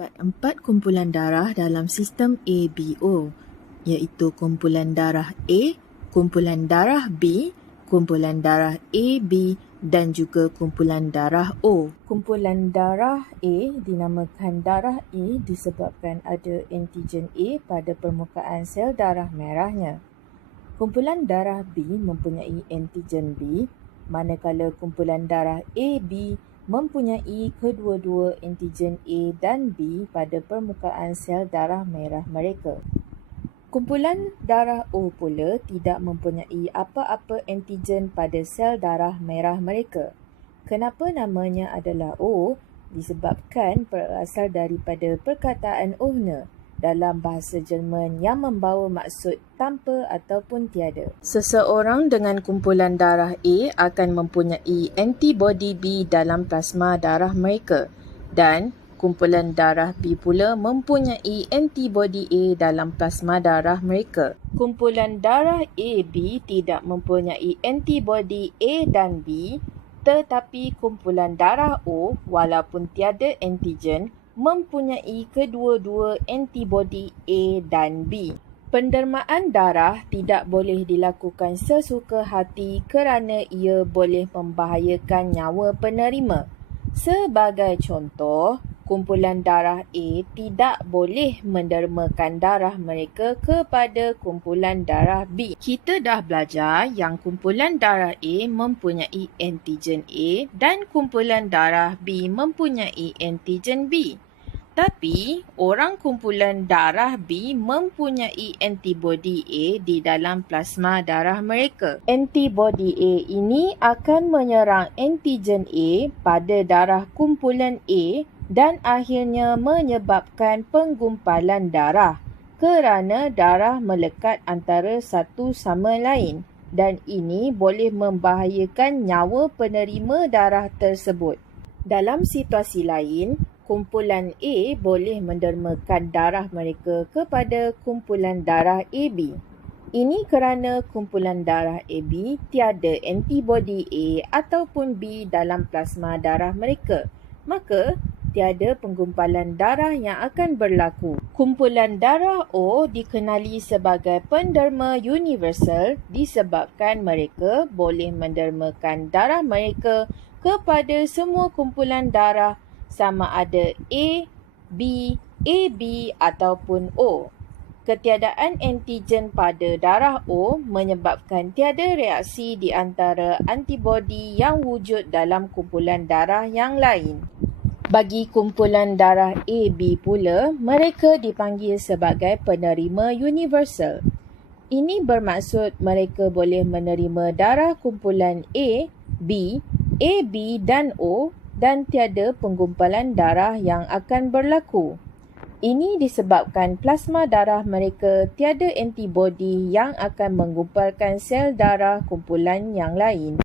Terdapat empat kumpulan darah dalam sistem ABO iaitu kumpulan darah A, kumpulan darah B, kumpulan darah AB dan juga kumpulan darah O. Kumpulan darah A dinamakan darah A disebabkan ada antigen A pada permukaan sel darah merahnya. Kumpulan darah B mempunyai antigen B manakala kumpulan darah AB mempunyai kedua-dua antigen A dan B pada permukaan sel darah merah mereka. Kumpulan darah O pula tidak mempunyai apa-apa antigen pada sel darah merah mereka. Kenapa namanya adalah O? Disebabkan berasal daripada perkataan ohne dalam bahasa Jerman yang membawa maksud tanpa ataupun tiada. Seseorang dengan kumpulan darah A akan mempunyai antibody B dalam plasma darah mereka dan kumpulan darah B pula mempunyai antibody A dalam plasma darah mereka. Kumpulan darah AB tidak mempunyai antibody A dan B tetapi kumpulan darah O walaupun tiada antigen mempunyai kedua-dua antibodi A dan B. Pendermaan darah tidak boleh dilakukan sesuka hati kerana ia boleh membahayakan nyawa penerima. Sebagai contoh, kumpulan darah A tidak boleh mendermakan darah mereka kepada kumpulan darah B. Kita dah belajar yang kumpulan darah A mempunyai antigen A dan kumpulan darah B mempunyai antigen B. Tapi, orang kumpulan darah B mempunyai antibodi A di dalam plasma darah mereka. Antibodi A ini akan menyerang antigen A pada darah kumpulan A dan akhirnya menyebabkan penggumpalan darah kerana darah melekat antara satu sama lain dan ini boleh membahayakan nyawa penerima darah tersebut. Dalam situasi lain, kumpulan A boleh mendermakan darah mereka kepada kumpulan darah AB. Ini kerana kumpulan darah AB tiada antibodi A ataupun B dalam plasma darah mereka. Maka, tiada penggumpalan darah yang akan berlaku. Kumpulan darah O dikenali sebagai penderma universal disebabkan mereka boleh mendermakan darah mereka kepada semua kumpulan darah sama ada A, B, AB ataupun O. Ketiadaan antigen pada darah O menyebabkan tiada reaksi di antara antibodi yang wujud dalam kumpulan darah yang lain. Bagi kumpulan darah AB pula, mereka dipanggil sebagai penerima universal. Ini bermaksud mereka boleh menerima darah kumpulan A, B, AB dan O dan tiada penggumpalan darah yang akan berlaku. Ini disebabkan plasma darah mereka tiada antibodi yang akan menggumpalkan sel darah kumpulan yang lain.